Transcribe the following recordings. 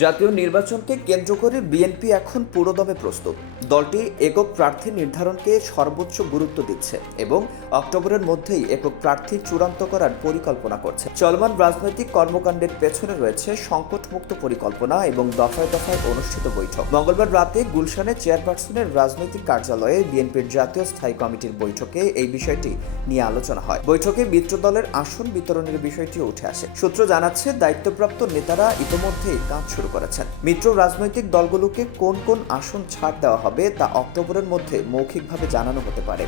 জাতীয় নির্বাচনকে কেন্দ্র করে বিএনপি এখন পুরোদমে প্রস্তুত। দলটি একক প্রার্থী নির্ধারণকে সর্বোচ্চ গুরুত্ব দিচ্ছে এবং অক্টোবরের মধ্যেই একক প্রার্থী চূড়ান্ত করার পরিকল্পনা করছে। চলমান রাজনৈতিক কর্মকাণ্ডের পেছনে রয়েছে সংকটমুক্ত পরিকল্পনা এবং দফায় দফায় অনুষ্ঠিত বৈঠক। মঙ্গলবার রাতে গুলশানে চেয়ারপারসনের রাজনৈতিক কার্যালয়ে বিএনপির জাতীয় স্থায়ী কমিটির বৈঠকে এই বিষয়টি নিয়ে আলোচনা হয়। বৈঠকে মিত্র দলের আসন বিতরণের বিষয়টিও উঠে আসে। সূত্র জানাচ্ছে, দায়িত্বপ্রাপ্ত নেতারা ইতোমধ্যেই কাজ শুরু করেছেন। মিত্র রাজনৈতিক দলগুলোকে কোন কোন আসন ছাড় দেওয়া হবে তা অক্টোবরের মধ্যে মৌখিকভাবে জানানো হতে পারে।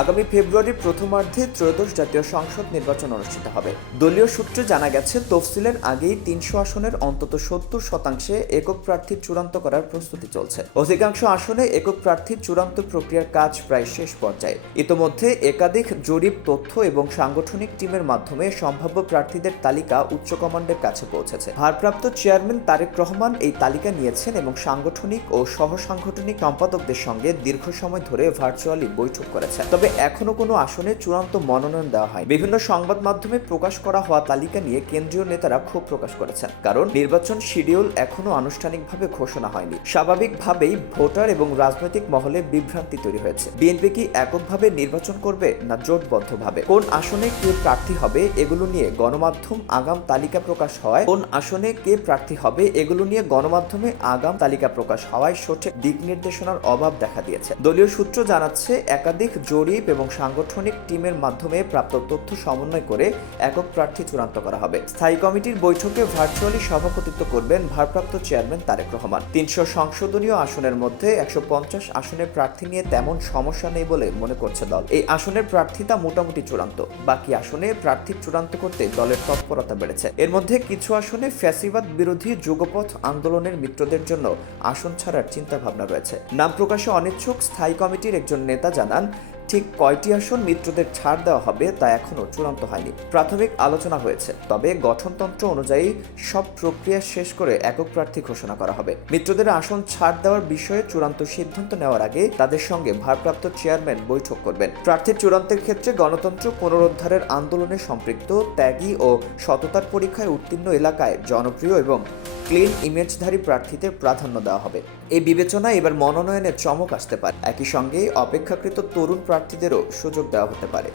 আগামী ফেব্রুয়ারির প্রথমার্ধে ত্রয়োদশ জাতীয় সংসদ নির্বাচন অনুষ্ঠিত হবে। দলীয় সূত্রে জানা গেছে, তফসিলের আগেই তিনশো আসনের অন্তত সত্তর শতাংশে একক প্রার্থী চূড়ান্ত করার প্রস্তুতি চলছে। অধিকাংশ আসনে একক প্রার্থীর চূড়ান্ত প্রক্রিয়ার কাজ প্রায় শেষ পর্যায়ে। ইতোমধ্যে একাধিক জরিপ, তথ্য এবং সাংগঠনিক টিমের মাধ্যমে সম্ভাব্য প্রার্থীদের তালিকা উচ্চ কমান্ডের কাছে পৌঁছেছে। ভারপ্রাপ্ত চেয়ারম্যান তারেক রহমান এই তালিকা নিয়েছেন এবং সাংগঠনিক ও সহ সাংগঠনিক সম্পাদকদের সঙ্গে দীর্ঘ সময় ধরে ভার্চুয়ালি বৈঠক করেছেন। তবে এখনও কোনো আসনে চূড়ান্ত মনোনয়ন দেওয়া হয় বিভিন্ন সংবাদ মাধ্যমে প্রকাশ করা হওয়া তালিকা নিয়ে কেন্দ্রীয় নেতারা ক্ষোভ প্রকাশ করেছেন, কারণ নির্বাচন শিডিউল এখনও আনুষ্ঠানিকভাবে ঘোষণা হয়নি। স্বাভাবিকভাবেই ভোটার এবং রাজনৈতিক মহলে বিভ্রান্তি তৈরি হয়েছে। বিএনপি কি এককভাবে নির্বাচন করবে না জোটবদ্ধভাবে? কোন আসনে কে প্রার্থী হবে এগুলো নিয়ে গণমাধ্যম আগাম তালিকা প্রকাশ হওয়ায় কোন আসনে কে প্রার্থী হবে এগুলো নিয়ে গণমাধ্যমে আগাম তালিকা প্রকাশ হওয়ায় সঠিক দিক নির্দেশনার অভাব দেখা দিয়েছে। দলীয় সূত্র জানাচ্ছে, একাধিক জরিপ এবং সাংগঠনিক টিমের মাধ্যমে প্রাপ্ত তথ্য সমন্বয় করে একক প্রার্থী চূড়ান্ত করা হবে। স্থায়ী কমিটির বৈঠকে ভার্চুয়ালি সভাপতিত্ব করবেন ভারপ্রাপ্ত চেয়ারম্যান তারেক রহমান। তিনশো সংশোধনীয় আসনের মধ্যে একশো পঞ্চাশ আসনের প্রার্থী নিয়ে তেমন সমস্যা নেই বলে মনে করছে দল। এই আসনের প্রার্থিতা মোটামুটি চূড়ান্ত। বাকি আসনে প্রার্থী চূড়ান্ত করতে দলের তৎপরতা বেড়েছে। এর মধ্যে কিছু আসনে ফ্যাসিবাদ বিরোধী যুগপথ আন্দোলনের মিত্রদের জন্য আসন ছাড়ার চিন্তা ভাবনা রয়েছে। নাম প্রকাশে অনিচ্ছুক স্থায়ী কমিটির একজন নেতা জানান ঠিক কয়টি আসন মিত্রদের ছাড় দেওয়া হবে তা এখনও চূড়ান্ত হয়নি। প্রাথমিক আলোচনা হয়েছে, তবে গঠনতন্ত্র অনুযায়ী সব প্রক্রিয়া শেষ করে একক প্রার্থী ঘোষণা করা হবে। মিত্রদের আসন ছাড় দেওয়ার বিষয়ে চূড়ান্ত সিদ্ধান্ত নেওয়ার আগে তাদের সঙ্গে ভারপ্রাপ্ত চেয়ারম্যান বৈঠক করবেন। প্রার্থীর চূড়ান্তের ক্ষেত্রে গণতন্ত্র পুনরুদ্ধারের আন্দোলনে সম্পৃক্ত, ত্যাগী ও সততার পরীক্ষায় উত্তীর্ণ এলাকায় জনপ্রিয় এবং ক্লিন ইমেজধারী প্রার্থীদের প্রাধান্য দেওয়া হবে। এই বিবেচনায় এবার মনোনয়নের চমক আসতে পারে। একই সঙ্গে অপেক্ষাকৃত তরুণ প্রার্থীদেরও সুযোগ দেওয়া হতে পারে।